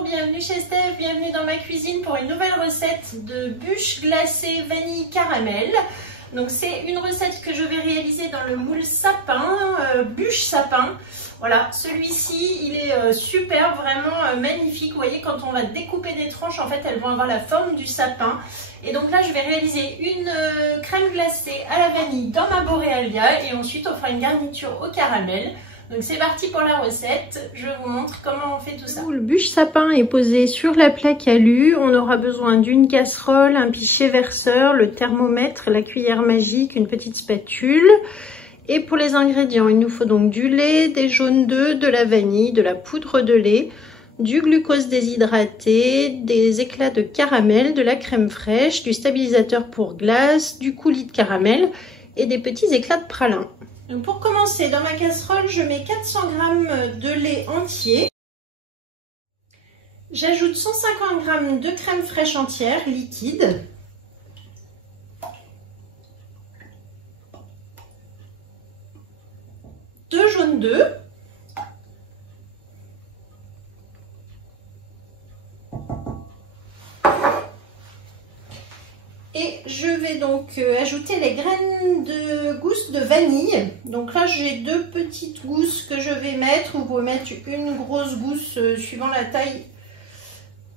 Bonjour, bienvenue chez Steph, bienvenue dans ma cuisine pour une nouvelle recette de bûches glacées vanille caramel. Donc c'est une recette que je vais réaliser dans le moule sapin, bûche sapin. Voilà, celui-ci il est super, vraiment magnifique. Vous voyez, quand on va découper des tranches, en fait elles vont avoir la forme du sapin. Et donc là je vais réaliser une crème glacée à la vanille dans ma Borealia et ensuite on fera une garniture au caramel. Donc c'est parti pour la recette, je vous montre comment on fait tout ça. Le bûche sapin est posé sur la plaque alu. On aura besoin d'une casserole, un pichet verseur, le thermomètre, la cuillère magique, une petite spatule. Et pour les ingrédients, il nous faut donc du lait, des jaunes d'œufs, de la vanille, de la poudre de lait, du glucose déshydraté, des éclats de caramel, de la crème fraîche, du stabilisateur pour glace, du coulis de caramel et des petits éclats de pralin. Donc pour commencer, dans ma casserole, je mets 400 g de lait entier. J'ajoute 150 g de crème fraîche entière liquide. Deux jaunes d'œufs. Et je vais donc ajouter les graines de gousse de vanille. Donc là j'ai deux petites gousses que je vais mettre. Vous pouvez mettre une grosse gousse suivant la taille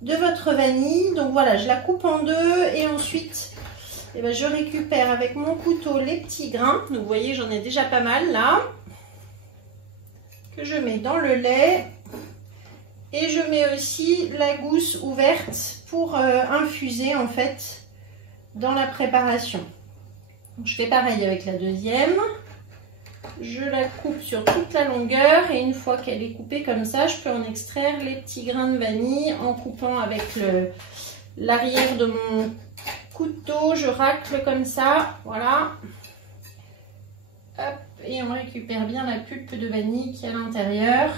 de votre vanille. Donc voilà, je la coupe en deux et ensuite je récupère avec mon couteau les petits grains. Donc vous voyez, j'en ai déjà pas mal là. Que je mets dans le lait. Et je mets aussi la gousse ouverte pour infuser en fait dans la préparation. Donc, je fais pareil avec la deuxième. Je la coupe sur toute la longueur et une fois qu'elle est coupée comme ça, je peux en extraire les petits grains de vanille en coupant avec l'arrière de mon couteau. Je racle comme ça, voilà. Hop, et on récupère bien la pulpe de vanille qui est à l'intérieur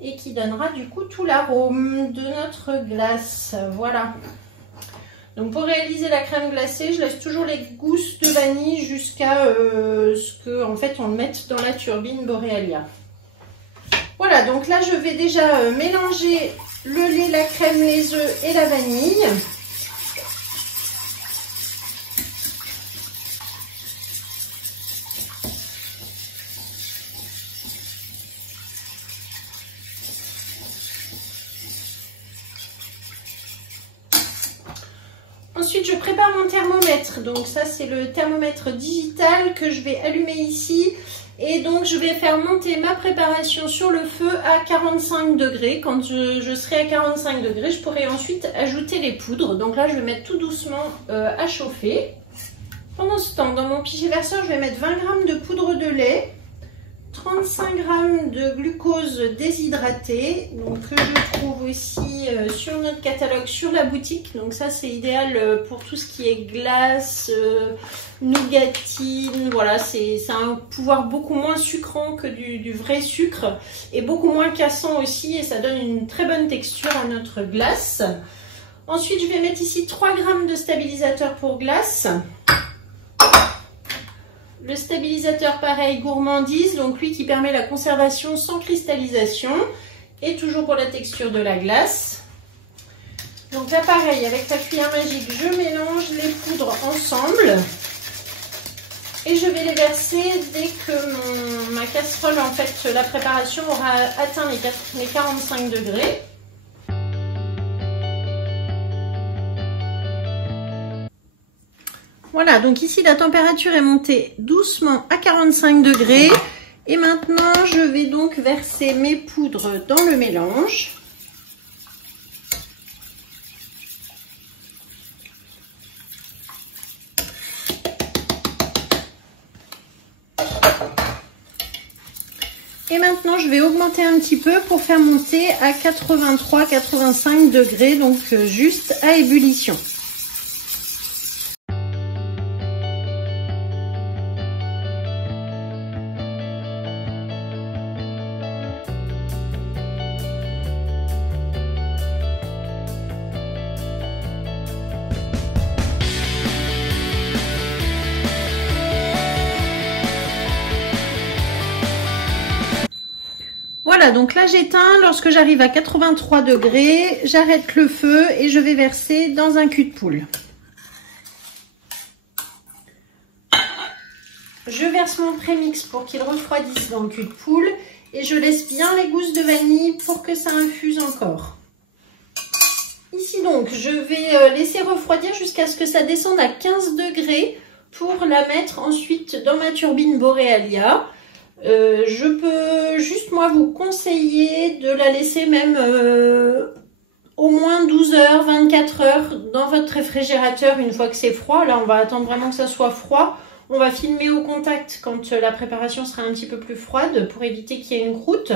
et qui donnera du coup tout l'arôme de notre glace. Voilà. Donc pour réaliser la crème glacée, je laisse toujours les gousses de vanille jusqu'à ce que en fait on le mette dans la turbine Borealia. Voilà, donc là je vais déjà mélanger le lait, la crème, les œufs et la vanille. Ensuite, je prépare mon thermomètre. Donc ça, c'est le thermomètre digital que je vais allumer ici. Et donc, je vais faire monter ma préparation sur le feu à 45 degrés. Quand je serai à 45 degrés, je pourrai ensuite ajouter les poudres. Donc là, je vais mettre tout doucement à chauffer. Pendant ce temps, dans mon pichet verseur, je vais mettre 20 g de poudre de lait, 35 g de glucose déshydraté, donc que je trouve aussi sur notre catalogue sur la boutique. Donc ça c'est idéal pour tout ce qui est glace, nougatine. Voilà, c'est un pouvoir beaucoup moins sucrant que du vrai sucre et beaucoup moins cassant aussi, et ça donne une très bonne texture à notre glace. Ensuite je vais mettre ici 3 g de stabilisateur pour glace. Le stabilisateur, pareil, gourmandise, donc lui qui permet la conservation sans cristallisation. Et toujours pour la texture de la glace. Donc là, pareil, avec la cuillère magique, je mélange les poudres ensemble. Et je vais les verser dès que ma casserole, en fait, la préparation aura atteint les 45 degrés. Voilà, donc ici la température est montée doucement à 45 degrés. Et maintenant, je vais donc verser mes poudres dans le mélange. Et maintenant, je vais augmenter un petit peu pour faire monter à 83-85 degrés, donc juste à ébullition. Voilà, donc là j'éteins. Lorsque j'arrive à 83 degrés, j'arrête le feu et je vais verser dans un cul de poule. Je verse mon prémix pour qu'il refroidisse dans le cul de poule et je laisse bien les gousses de vanille pour que ça infuse encore. Ici donc, je vais laisser refroidir jusqu'à ce que ça descende à 15 degrés pour la mettre ensuite dans ma turbine Borealia. Je peux juste moi vous conseiller de la laisser même au moins 12 heures, 24 heures dans votre réfrigérateur une fois que c'est froid. Là on va attendre vraiment que ça soit froid. On va filmer au contact quand la préparation sera un petit peu plus froide pour éviter qu'il y ait une croûte.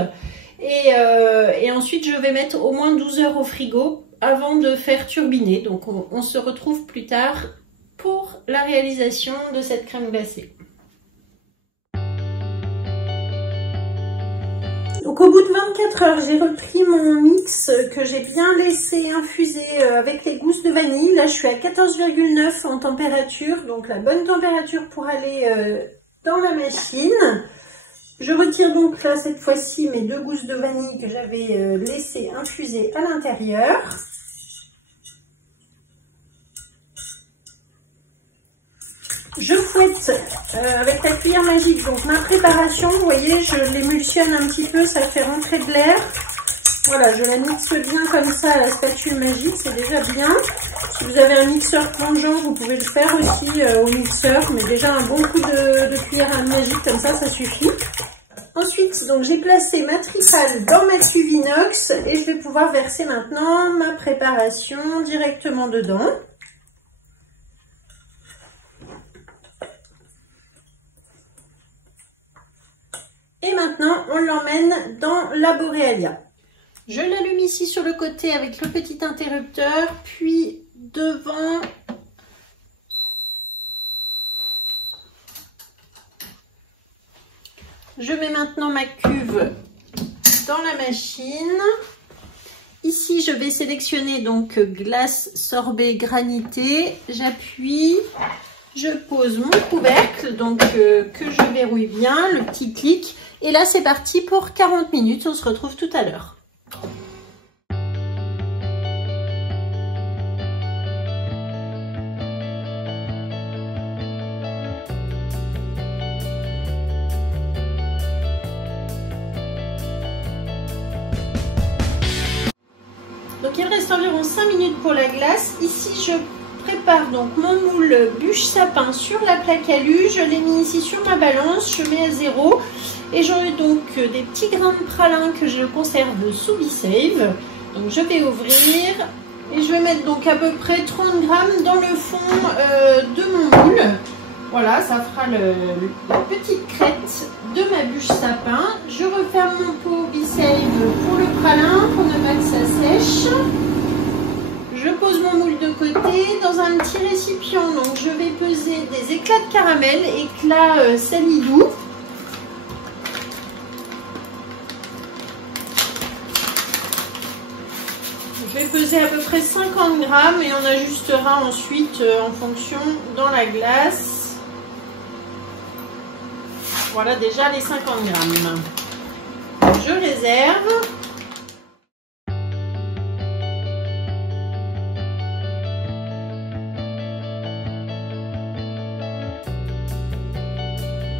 Et ensuite je vais mettre au moins 12 heures au frigo avant de faire turbiner. Donc on se retrouve plus tard pour la réalisation de cette crème glacée. Donc au bout de 24 heures, j'ai repris mon mix que j'ai bien laissé infuser avec les gousses de vanille. Là, je suis à 14,9 en température, donc la bonne température pour aller dans la machine. Je retire donc là, cette fois-ci, mes 2 gousses de vanille que j'avais laissées infuser à l'intérieur. Je fouette avec la cuillère magique donc ma préparation, vous voyez, je l'émulsionne un petit peu, ça fait rentrer de l'air. Voilà, je la mixe bien comme ça à la spatule magique, c'est déjà bien. Si vous avez un mixeur plongeant, vous pouvez le faire aussi au mixeur, mais déjà un bon coup de cuillère magique comme ça suffit. Ensuite, donc j'ai placé ma trifale dans ma cuve inox et je vais pouvoir verser maintenant ma préparation directement dedans. Et maintenant, on l'emmène dans la Borealia. Je l'allume ici sur le côté avec le petit interrupteur, puis devant. Je mets maintenant ma cuve dans la machine. Ici, je vais sélectionner donc glace sorbet granité. J'appuie. Je pose mon couvercle, donc que je verrouille bien, le petit clic. Et là, c'est parti pour 40 minutes. On se retrouve tout à l'heure. Donc, il reste environ 5 minutes pour la glace. Ici, je prépare donc mon moule bûche sapin sur la plaque alu. Je l'ai mis ici sur ma balance. Je mets à 0. Et j'aurai donc des petits grains de pralin que je conserve sous B-Save. Donc je vais ouvrir et je vais mettre donc à peu près 30 grammes dans le fond de mon moule. Voilà, ça fera la petite crête de ma bûche sapin. Je referme mon pot B-Save pour le pralin pour ne pas que ça sèche. Je pose mon moule de côté dans un petit récipient. Donc je vais peser des éclats de caramel, éclats semi-doux. Je vais peser à peu près 50 grammes et on ajustera ensuite en fonction dans la glace. Voilà déjà les 50 grammes. Je réserve.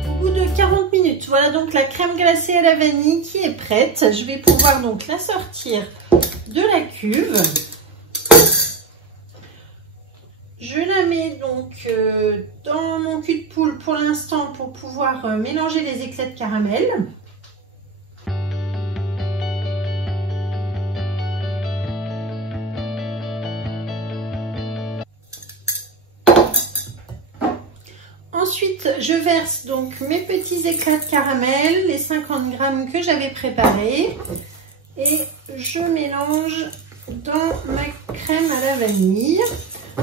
Au bout de 40 minutes, voilà donc la crème glacée à la vanille qui est prête. Je vais pouvoir donc la sortir de la cuve. Je la mets donc dans mon cul de poule pour l'instant pour pouvoir mélanger les éclats de caramel. Ensuite, je verse donc mes petits éclats de caramel, les 50 grammes que j'avais préparés. Et je mélange dans ma crème à la vanille.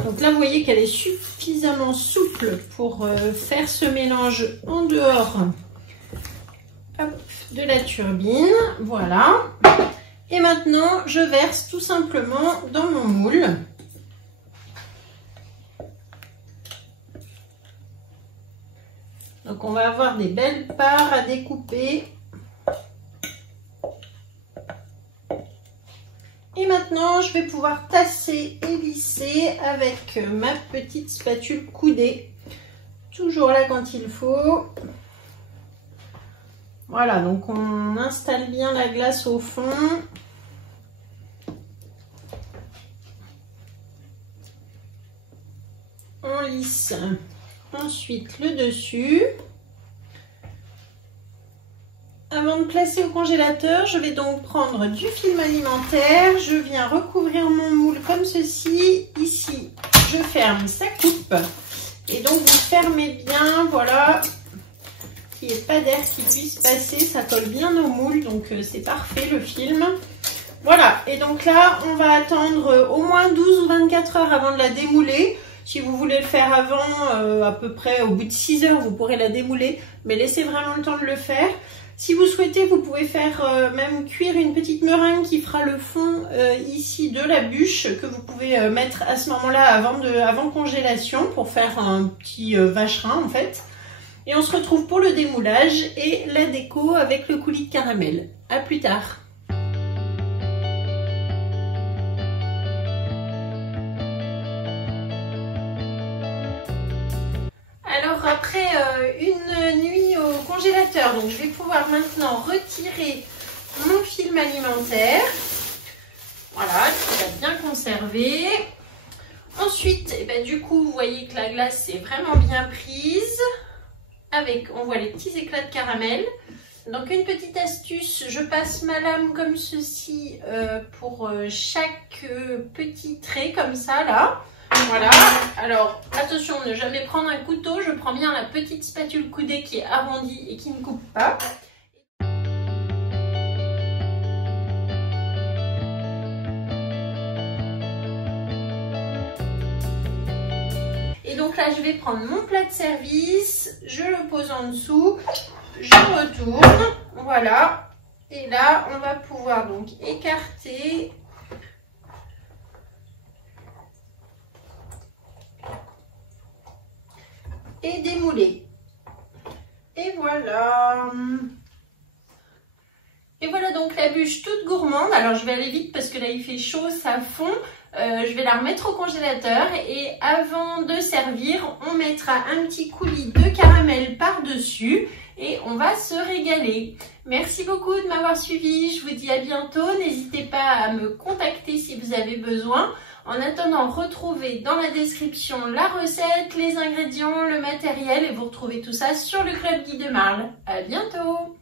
Donc là, vous voyez qu'elle est suffisamment souple pour faire ce mélange en dehors de la turbine. Voilà. Et maintenant, je verse tout simplement dans mon moule. Donc on va avoir des belles parts à découper. Et maintenant, je vais pouvoir tasser et lisser avec ma petite spatule coudée. Toujours là quand il faut. Voilà, donc on installe bien la glace au fond. On lisse ensuite le dessus. Avant de placer au congélateur, je vais donc prendre du film alimentaire. Je viens recouvrir mon moule comme ceci. Ici, je ferme sa coupe. Et donc, vous fermez bien, voilà, qu'il n'y ait pas d'air qui puisse passer. Ça colle bien au moule, donc c'est parfait le film. Voilà, et donc là, on va attendre au moins 12 ou 24 heures avant de la démouler. Si vous voulez le faire avant, à peu près au bout de 6 heures, vous pourrez la démouler. Mais laissez vraiment le temps de le faire. Si vous souhaitez, vous pouvez faire même cuire une petite meringue qui fera le fond ici de la bûche que vous pouvez mettre à ce moment-là avant congélation pour faire un petit vacherin en fait. Et on se retrouve pour le démoulage et la déco avec le coulis de caramel. À plus tard. Alors après une nuit au congélateur, donc je vais pouvoir maintenant retirer mon film alimentaire. Voilà, qui va bien conserver. Ensuite, du coup, vous voyez que la glace est vraiment bien prise. On voit les petits éclats de caramel. Donc une petite astuce, je passe ma lame comme ceci pour chaque petit trait comme ça là. Voilà, alors attention, ne jamais prendre un couteau, je prends bien la petite spatule coudée qui est arrondie et qui ne coupe pas. Et donc là, je vais prendre mon plat de service, je le pose en dessous, je retourne, voilà. Et là, on va pouvoir donc écarter. Et démouler. Et voilà. Et voilà donc la bûche toute gourmande. Alors je vais aller vite parce que là il fait chaud, ça fond. Je vais la remettre au congélateur et avant de servir, on mettra un petit coulis de caramel par-dessus et on va se régaler. Merci beaucoup de m'avoir suivi. Je vous dis à bientôt. N'hésitez pas à me contacter si vous avez besoin. En attendant, retrouvez dans la description la recette, les ingrédients, le matériel et vous retrouvez tout ça sur le Club Guy de Marle. À bientôt!